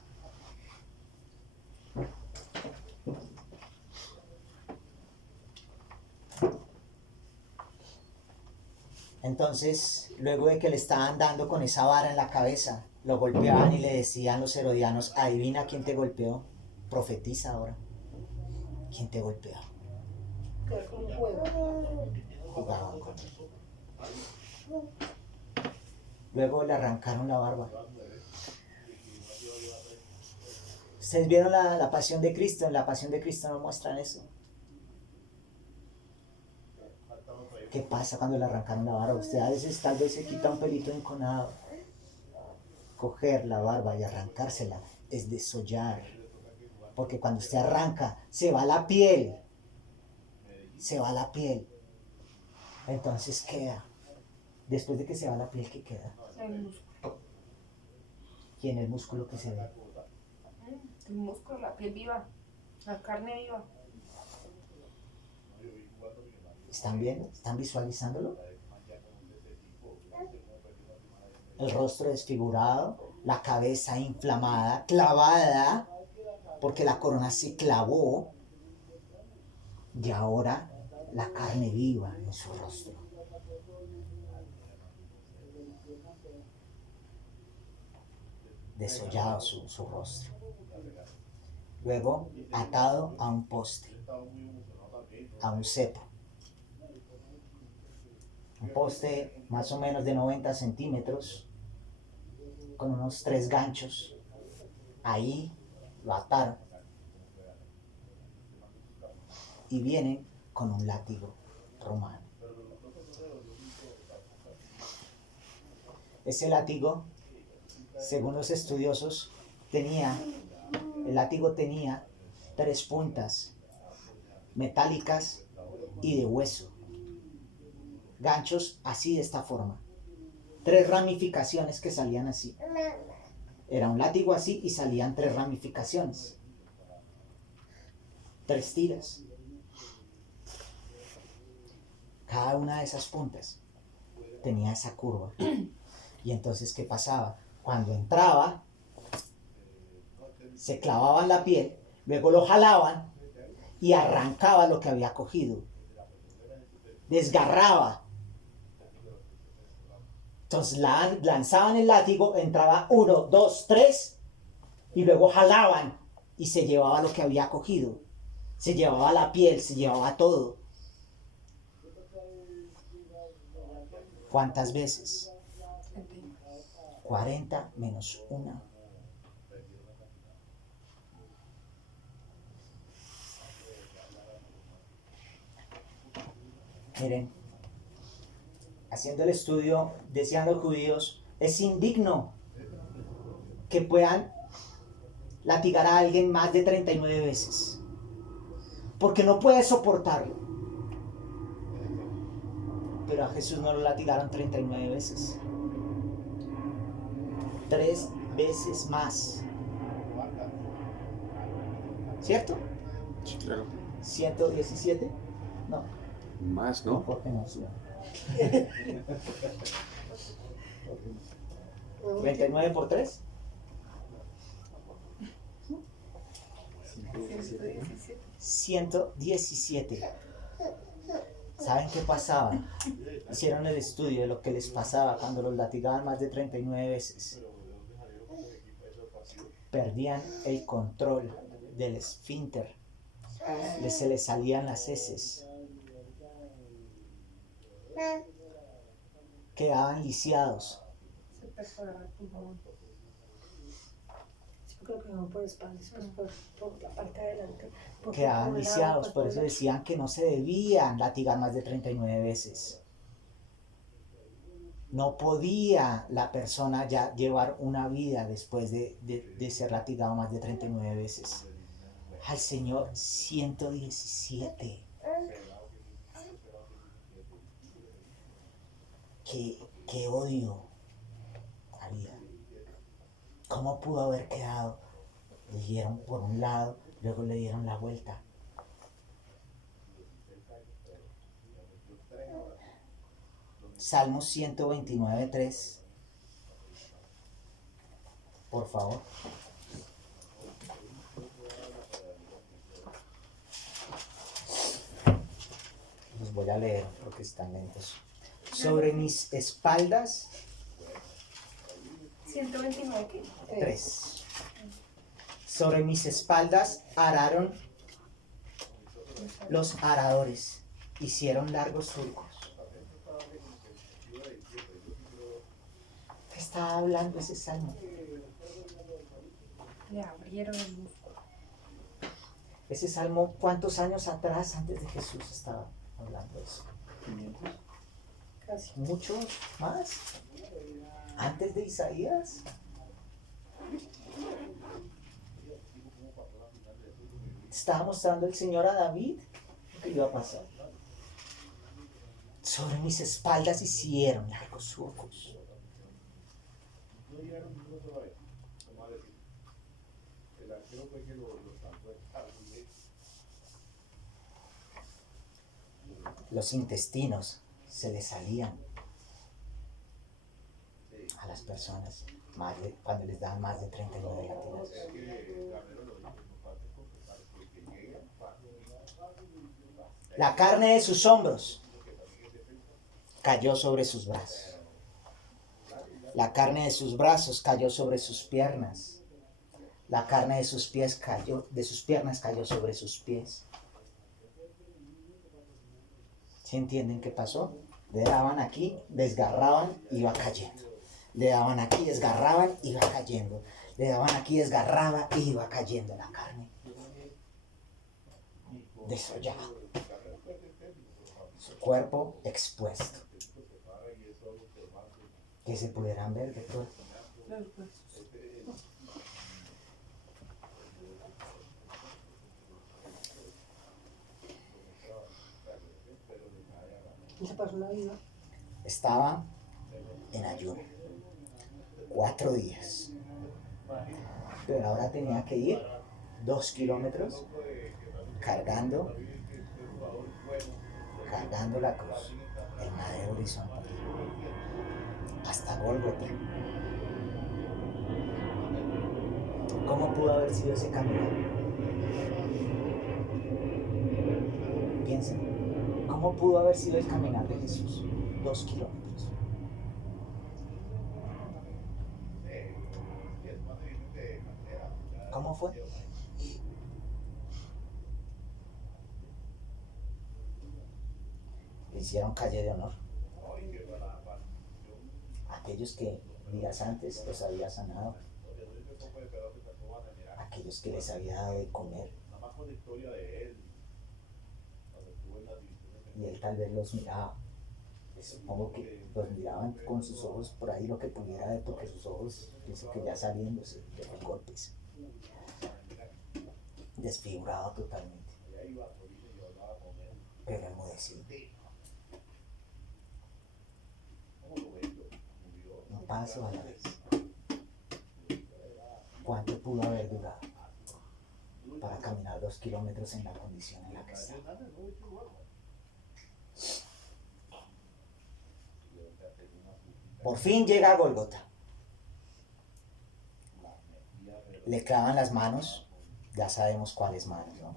Entonces, luego de que le estaban dando con esa vara en la cabeza, lo golpeaban y le decían los herodianos, adivina quién te golpeó, profetiza ahora. ¿Quién te golpeó? Quedar como un juego. Jugaban con él. Luego le arrancaron la barba. ¿Ustedes vieron la Pasión de Cristo? En la Pasión de Cristo no muestran eso. ¿Qué pasa cuando le arrancaron la barba? Usted a veces tal vez se quita un pelito enconado. Coger la barba y arrancársela es desollar. Porque cuando usted arranca, se va la piel. Se va la piel. Entonces queda. Después de que se va la piel, ¿qué queda? El músculo. ¿Quién es el músculo que se ve? El músculo, la piel viva, la carne viva. ¿Están viendo? ¿Están visualizándolo? El rostro desfigurado, la cabeza inflamada, clavada, porque la corona se clavó, y ahora la carne viva en su rostro. Desollado su rostro. Luego atado a un poste, a un cepo. Un poste más o menos de 90 centímetros, con unos 3 ganchos. Ahí lo ataron. Y vienen con un látigo romano. Ese látigo, según los estudiosos, el látigo tenía 3 puntas metálicas y de hueso. Ganchos así de esta forma. 3 ramificaciones que salían así. Era un látigo así y salían 3 ramificaciones. 3 tiras. Cada una de esas puntas tenía esa curva. Y entonces, ¿qué pasaba? Cuando entraba, se clavaban la piel, luego lo jalaban y arrancaba lo que había cogido. Desgarraba. Entonces lanzaban el látigo, entraba 1, 2, 3 Y luego jalaban y se llevaba lo que había cogido. Se llevaba la piel, se llevaba todo. ¿Cuántas veces? 40 menos 1. Miren, haciendo el estudio, decían los judíos, es indigno que puedan latigar a alguien más de 39 veces, porque no puede soportarlo. Pero a Jesús no lo latigaron 39 veces. 3 veces más. ¿Cierto? Sí, claro. 117. No, Más, ¿no? ¿por qué no? 39 por 3. 117. ¿Saben qué pasaba? Hicieron el estudio de lo que les pasaba cuando los latigaban más de 39 veces. Perdían el control del esfínter. Se les salían las heces. Quedaban lisiados. Se perforaba el pulmón. Yo creo que no por espalda, después por la parte de adelante. Porque Quedaban por un lado, lisiados, por todo eso lado. decían que no se debían latigar más de 39 veces. No podía la persona ya llevar una vida después de ser latigado más de 39 veces. Al Señor 117. Qué odio había. ¿Cómo pudo haber quedado? Le dieron por un lado, luego le dieron la vuelta. Salmo 129:3. Por favor. Los voy a leer porque están lentos. Sobre mis espaldas, 129, ¿qué? 3. Sobre mis espaldas araron los aradores, hicieron largos surcos. ¿Qué estaba hablando ese salmo? Le abrieron el músculo. Ese salmo, ¿cuántos años atrás, antes de Jesús, estaba hablando de eso? 500. Casi. ¿Muchos más? ¿Antes de Isaías? Estaba mostrando el Señor a David lo que iba a pasar. Sobre mis espaldas hicieron largos surcos. Los intestinos se les salían a las personas cuando les daban más de 39 latigazos. La carne de sus hombros cayó sobre sus brazos. La carne de sus brazos cayó sobre sus piernas. La carne de sus pies cayó, de sus piernas cayó sobre sus pies. ¿Sí entienden qué pasó? Le daban aquí, desgarraban, iba cayendo. Le daban aquí, desgarraban, iba cayendo. Le daban aquí, desgarraba, iba cayendo la carne. Desollado. Su cuerpo expuesto. Que se pudieran ver de todo. Los huesos. Esa persona viva. Estaba en ayuno. 4 días. Pero ahora tenía que ir 2 kilómetros cargando la cruz, el madero horizontal, hasta Gólgota. ¿Cómo pudo haber sido ese camino? Piensen, ¿cómo pudo haber sido el caminar de Jesús? 2 kilómetros. cómo fue? Le hicieron calle de honor. Aquellos que días antes los había sanado, aquellos que les había dado de comer. Y él tal vez los miraba. Supongo que los miraban con sus ojos por ahí lo que pudiera ver, porque sus ojos, dice que ya saliéndose de los golpes. Desfigurado totalmente. Pero enmudecido. Un paso a la vez. ¿Cuánto pudo haber durado para caminar 2 kilómetros en la condición en la que estaba? Por fin llega a Golgota. Le clavan las manos, ya sabemos cuáles manos, ¿no?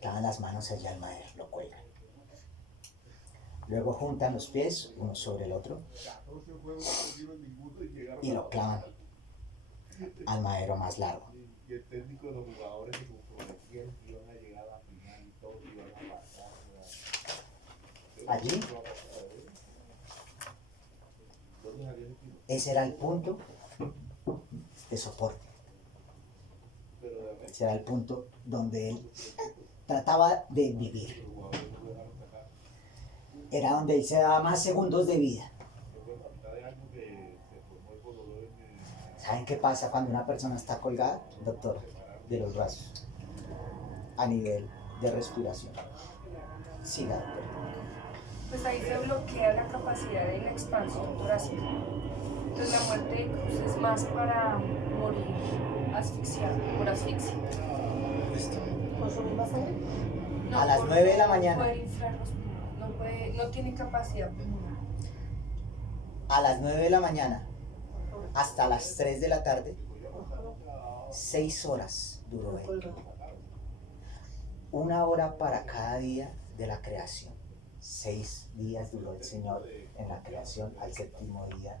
Clavan las manos allá al madero, lo cuelgan. Luego juntan los pies uno sobre el otro y lo clavan al madero más largo. Allí, ese era el punto de soporte. Ese era el punto donde él trataba de vivir. Era donde él se daba más segundos de vida. ¿Saben qué pasa cuando una persona está colgada, doctor, de los brazos? A nivel de respiración. Siga, doctor. Pues ahí se bloquea la capacidad de la expansión torácica. Entonces la muerte de cruz es más para morir asfixiado, por asfixia. ¿Consumir más sangre? A las por 9 de la no mañana. poder inflar los pulmones, no tiene capacidad pulmonar. A las 9 de la mañana hasta las 3 de la tarde, 6 horas duró él. 1 hora para cada día de la creación. 6 días duró el Señor en la creación, al 7º día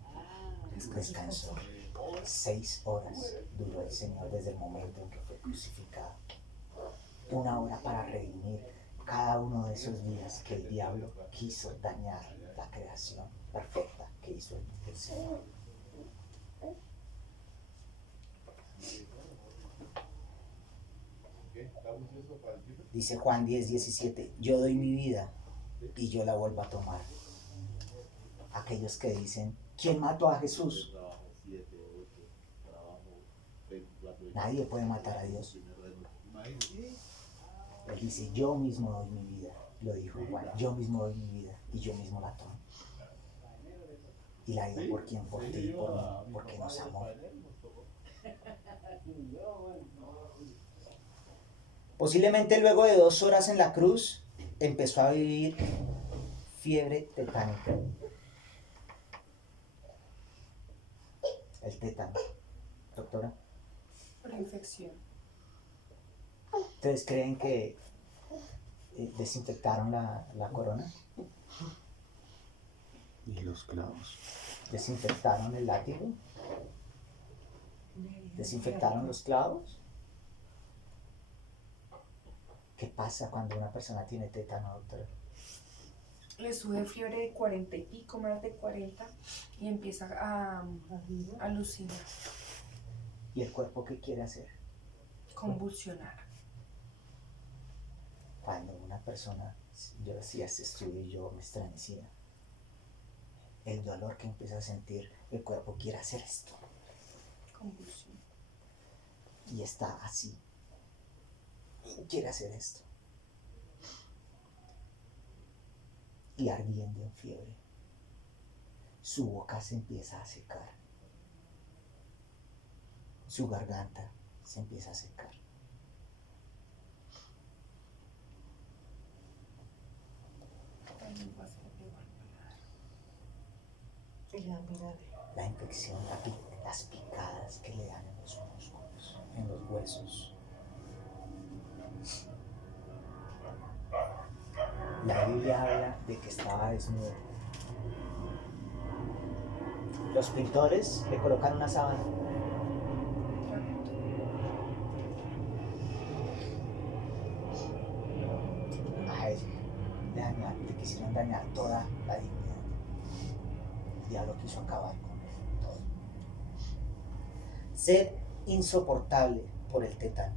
descansó. 6 horas duró el Señor desde el momento en que fue crucificado. 1 hora para redimir cada uno de esos días que el diablo quiso dañar la creación perfecta que hizo el Señor. Dice Juan 10:17, yo doy mi vida y yo la vuelvo a tomar. Aquellos que dicen, ¿quién mató a Jesús? Nadie puede matar a Dios. Él dice, yo mismo doy mi vida. Lo dijo Juan, yo mismo doy mi vida y yo mismo la tomo. Y la dio por quien, por ti y por mí, porque nos amó. Posiblemente luego de 2 horas en la cruz, empezó a vivir fiebre tetánica. El tétano, doctora. Por infección. ¿Ustedes creen que desinfectaron la corona? Y los clavos. ¿Desinfectaron el látigo? ¿Desinfectaron los clavos? ¿Qué pasa cuando una persona tiene tétano, doctora? Le sube fiebre de 40 y pico, más de 40, y empieza a alucinar, ¿Y el cuerpo qué quiere hacer? convulsionar. Cuando una persona, yo hacía este estudio y yo me estremecía, el dolor que empieza a sentir, el cuerpo quiere hacer esto. Convulsión. Y está así. Y quiere hacer esto. Y ardiendo en fiebre. Su boca se empieza a secar. Su garganta se empieza a secar. La infección, las picadas que le dan en los músculos, en los huesos. La Biblia habla de que estaba desnudo. Los pintores le colocan una sábana quisieron dañar toda la dignidad. El diablo quiso acabar con todo. Sed insoportable por el tétano.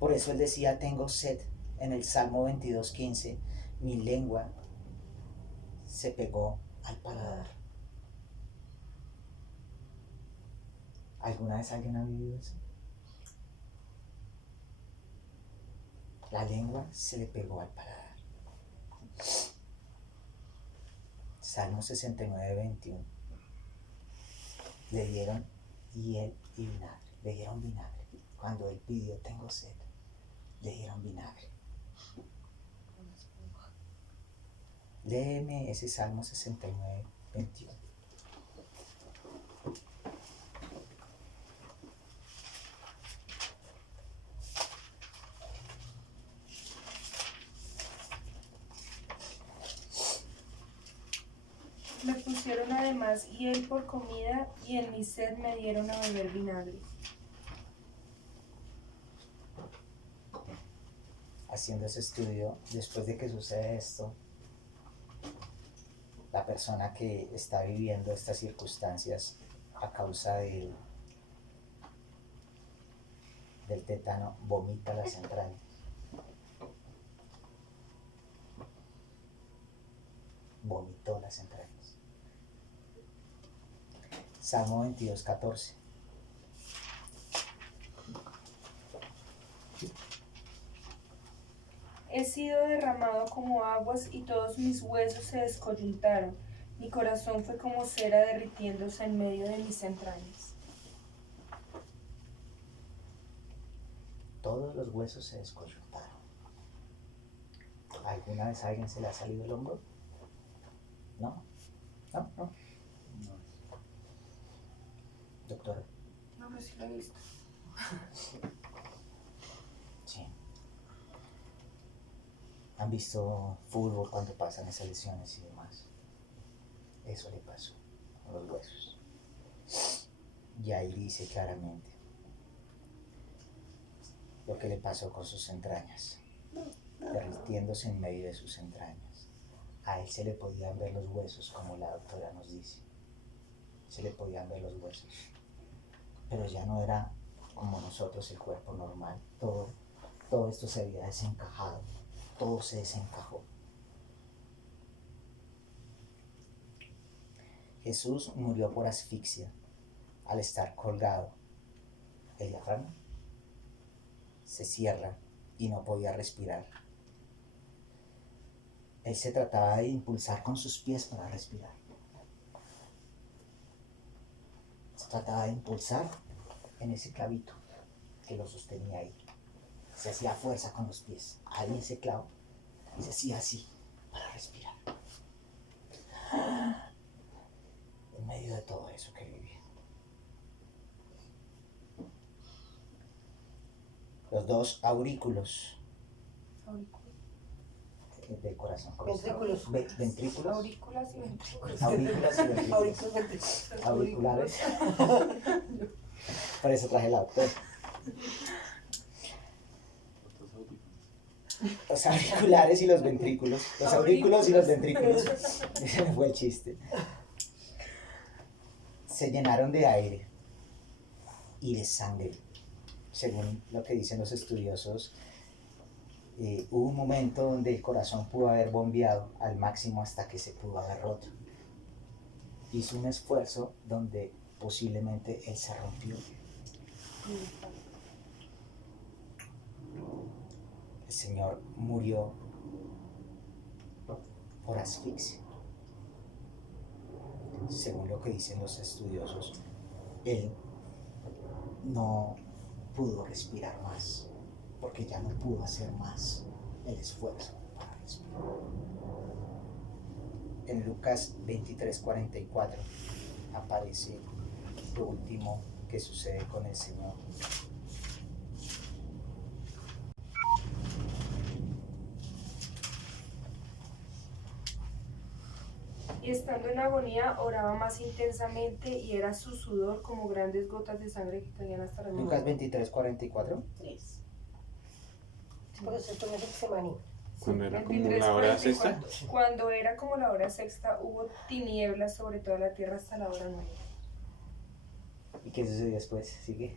Por eso él decía, tengo sed, en el Salmo 22:15, mi lengua se pegó al paladar. ¿Alguna vez alguien ha vivido eso? La lengua se le pegó al paladar. Salmo 69:21. Le dieron hiel y vinagre. Le dieron vinagre. Cuando él pidió, tengo sed, le dieron vinagre. Léeme ese Salmo 69:21. Me pusieron además hiel por comida y en mi sed me dieron a beber vinagre. Haciendo ese estudio, después de que sucede esto, la persona que está viviendo estas circunstancias a causa del tétano vomita las entrañas. Vomitó las entrañas. Salmo 22:14. He sido derramado como aguas y todos mis huesos se descoyuntaron. Mi corazón fue como cera derritiéndose en medio de mis entrañas. Todos los huesos se descoyuntaron. ¿Alguna vez a alguien se le ha salido el hombro? ¿No? ¿No? Doctora. No, pero sí lo he visto. Sí. ¿Han visto fútbol cuando pasan esas lesiones y demás? Eso le pasó a los huesos. Y ahí dice claramente lo que le pasó con sus entrañas, derritiéndose en medio de sus entrañas. A él se le podían ver los huesos, como la doctora nos dice. Se le podían ver los huesos. Pero ya no era como nosotros, el cuerpo normal. Todo esto se había desencajado. Todo se desencajó. Jesús murió por asfixia al estar colgado. El diafragma se cierra y no podía respirar. Él se trataba de impulsar con sus pies para respirar. Se trataba de impulsar en ese clavito que lo sostenía ahí. Se hacía fuerza con los pies, ahí ese clavo, y se hacía así para respirar. En medio de todo eso que vivía. Los dos aurículos del corazón. Ventrículos. Ventrículos. Aurículas y ventrículos. Aurículas y ventrículos. Auriculares, ventrículos. Auriculares. Por eso traje la doctora. Los auriculares y los ventrículos. Los aurículos y los ventrículos. Ese me fue el chiste. Se llenaron de aire y de sangre. Según lo que dicen los estudiosos, hubo un momento donde el corazón pudo haber bombeado al máximo hasta que se pudo haber roto. Hizo un esfuerzo donde posiblemente él se rompió. El Señor murió por asfixia. Según lo que dicen los estudiosos, él no pudo respirar más, porque ya no pudo hacer más el esfuerzo para respirar. En Lucas 23:44 aparece lo último que sucede con el Señor. Y estando en agonía, oraba más intensamente y era su sudor como grandes gotas de sangre que caían hasta la Lucas 23:44. 3. Por eso esto me hace Getsemaní. Cuando era como 23, la hora 44. sexta. Cuando era como la hora sexta, hubo tinieblas sobre toda la tierra hasta la hora 9. ¿Y qué sucedió después? ¿Sigue?